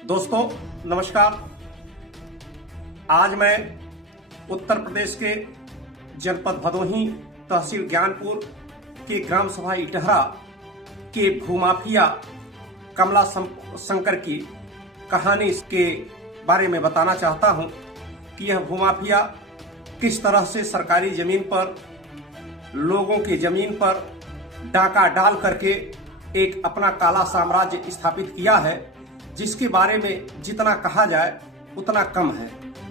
दोस्तों नमस्कार। आज मैं उत्तर प्रदेश के जनपद भदोही तहसील ज्ञानपुर के ग्राम सभा इटहरा के भूमाफिया कमला शंकर की कहानी के बारे में बताना चाहता हूं कि यह भूमाफिया किस तरह से सरकारी जमीन पर लोगों की जमीन पर डाका डाल करके एक अपना काला साम्राज्य स्थापित किया है, जिसके बारे में जितना कहा जाए उतना कम है।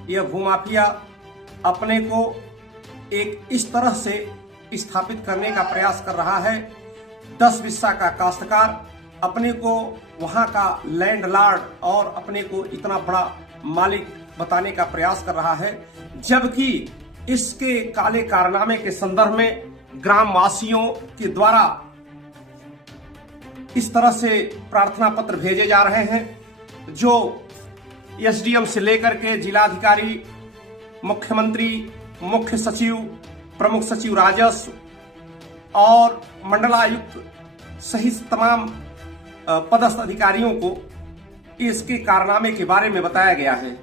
यह भूमाफिया अपने को एक इस तरह से स्थापित करने का प्रयास कर रहा है, 10 बिस्सा का काश्तकार अपने को वहां का लैंडलॉर्ड और अपने को इतना बड़ा मालिक बताने का प्रयास कर रहा है, जबकि इसके काले कारनामे के संदर्भ में ग्रामवासियों के द्वारा इस तरह से प्रार्थना पत्र भेजे जा रहे हैं, जो एसडीएम से लेकर के जिलाधिकारी, मुख्यमंत्री, मुख्य सचिव, प्रमुख सचिव राजस्व और मंडलायुक्त सहित तमाम पदस्थ अधिकारियों को इसके कारनामे के बारे में बताया गया है।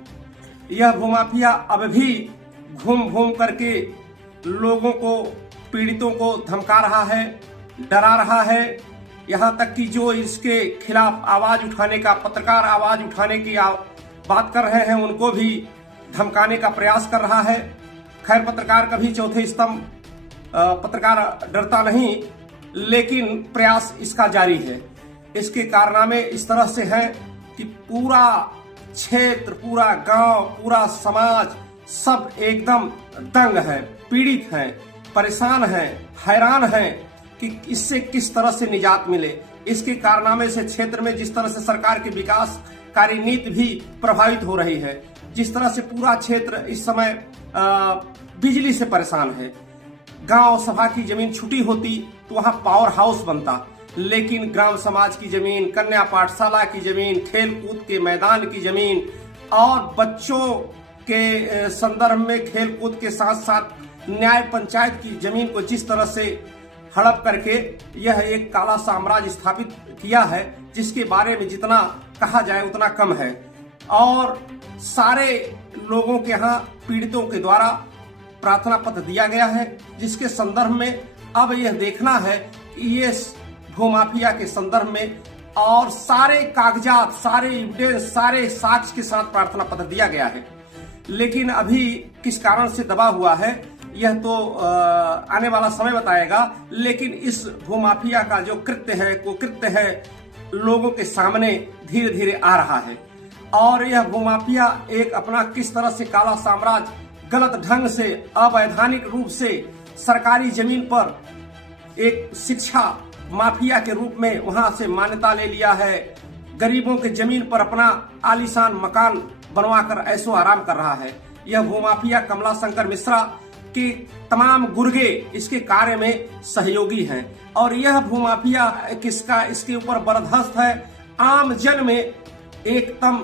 यह भूमाफिया अब भी घूम घूम करके लोगों को, पीड़ितों को धमका रहा है, डरा रहा है। यहाँ तक कि जो इसके खिलाफ आवाज उठाने का, पत्रकार आवाज उठाने की बात कर रहे हैं, उनको भी धमकाने का प्रयास कर रहा है। खैर, पत्रकार कभी चौथे स्तंभ, पत्रकार डरता नहीं, लेकिन प्रयास इसका जारी है। इसके कारनामे इस तरह से हैं कि पूरा क्षेत्र, पूरा गांव, पूरा समाज सब एकदम दंग है, पीड़ित हैं, परेशान हैं, हैरान हैं कि इससे किस तरह से निजात मिले। इसके कारनामे से क्षेत्र में जिस तरह से सरकार की विकासकारी नीति भी प्रभावित हो रही है, जिस तरह से पूरा क्षेत्र इस समय बिजली से परेशान है। गांव सभा की जमीन छुटी होती तो वहां पावर हाउस बनता, लेकिन ग्राम समाज की जमीन, कन्या पाठशाला की जमीन, खेल कूद के मैदान की जमीन और बच्चों के संदर्भ में खेल कूद के साथ साथ न्याय पंचायत की जमीन को जिस तरह से हड़प करके यह एक काला साम्राज्य स्थापित किया है, जिसके बारे में जितना कहा जाए उतना कम है। और सारे लोगों के यहाँ पीड़ितों के द्वारा प्रार्थना पत्र दिया गया है, जिसके संदर्भ में अब यह देखना है कि ये भूमाफिया के संदर्भ में और सारे कागजात, सारे एविडेंस, सारे साक्ष्य के साथ प्रार्थना पत्र दिया गया है, लेकिन अभी किस कारण से दबा हुआ है यह तो आने वाला समय बताएगा। लेकिन इस भूमाफिया का जो कृत्य है, कुकृत्य है, लोगों के सामने धीरे धीरे आ रहा है। और यह भूमाफिया एक अपना किस तरह से काला साम्राज्य गलत ढंग से, अवैधानिक रूप से सरकारी जमीन पर एक शिक्षा माफिया के रूप में वहां से मान्यता ले लिया है, गरीबों के जमीन पर अपना आलीशान मकान बनवाकर ऐशो आराम कर रहा है। यह भूमाफिया कमला शंकर मिश्रा के तमाम गुर्गे इसके कार्य में सहयोगी हैं, और यह भूमाफिया किसका, इसके ऊपर बर्दाश्त है आम जन में एकदम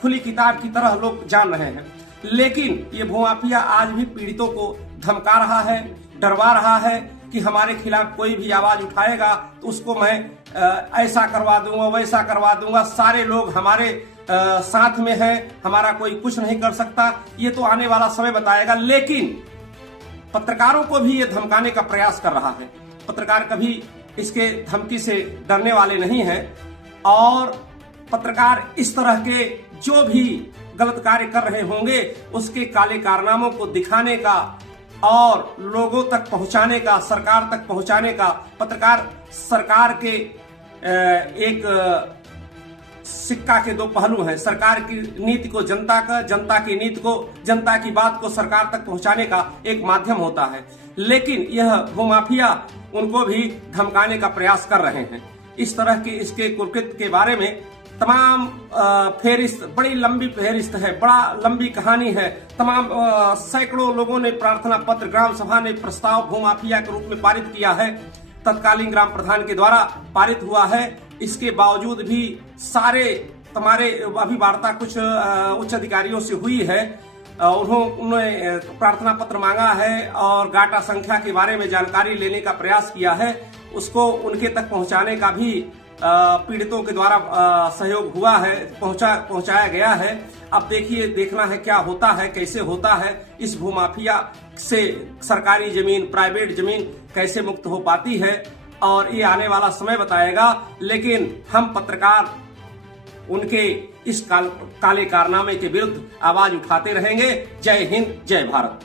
खुली किताब की तरह लोग जान रहे हैं। लेकिन ये भूमाफिया आज भी पीड़ितों को धमका रहा है, डरवा रहा है कि हमारे खिलाफ कोई भी आवाज उठाएगा तो उसको मैं ऐसा करवा दूंगा, वैसा करवा दूंगा, सारे लोग हमारे साथ में है, हमारा कोई कुछ नहीं कर सकता। ये तो आने वाला समय बताएगा। लेकिन पत्रकारों को भी ये धमकाने का प्रयास कर रहा है। पत्रकार कभी इसके धमकी से डरने वाले नहीं हैं, और पत्रकार इस तरह के जो भी गलत कार्य कर रहे होंगे उसके काले कारनामों को दिखाने का और लोगों तक पहुंचाने का, सरकार तक पहुंचाने का। पत्रकार सरकार के एक सिक्का के दो पहलू हैं। सरकार की नीति को जनता का, जनता की नीति को, जनता की बात को सरकार तक पहुंचाने का एक माध्यम होता है। लेकिन यह भूमाफिया उनको भी धमकाने का प्रयास कर रहे हैं। इस तरह के इसके कुकृत्य के बारे में तमाम फेरिस्त, बड़ी लंबी फेरिस्त है, बड़ा लंबी कहानी है। तमाम सैकड़ों लोगों ने प्रार्थना पत्र, ग्राम सभा ने प्रस्ताव भूमाफिया के रूप में पारित किया है, तत्कालीन ग्राम प्रधान के द्वारा पारित हुआ है। इसके बावजूद भी सारे तुम्हारे अभी वार्ता कुछ उच्च अधिकारियों से हुई है, उन्होंने प्रार्थना पत्र मांगा है और गाटा संख्या के बारे में जानकारी लेने का प्रयास किया है। उसको उनके तक पहुंचाने का भी पीड़ितों के द्वारा सहयोग हुआ है, पहुंचाया गया है। अब देखना है क्या होता है, कैसे होता है, इस भूमाफिया से सरकारी जमीन, प्राइवेट जमीन कैसे मुक्त हो पाती है, और ये आने वाला समय बताएगा। लेकिन हम पत्रकार उनके इस काले कारनामे के विरुद्ध आवाज उठाते रहेंगे। जय हिंद, जय भारत।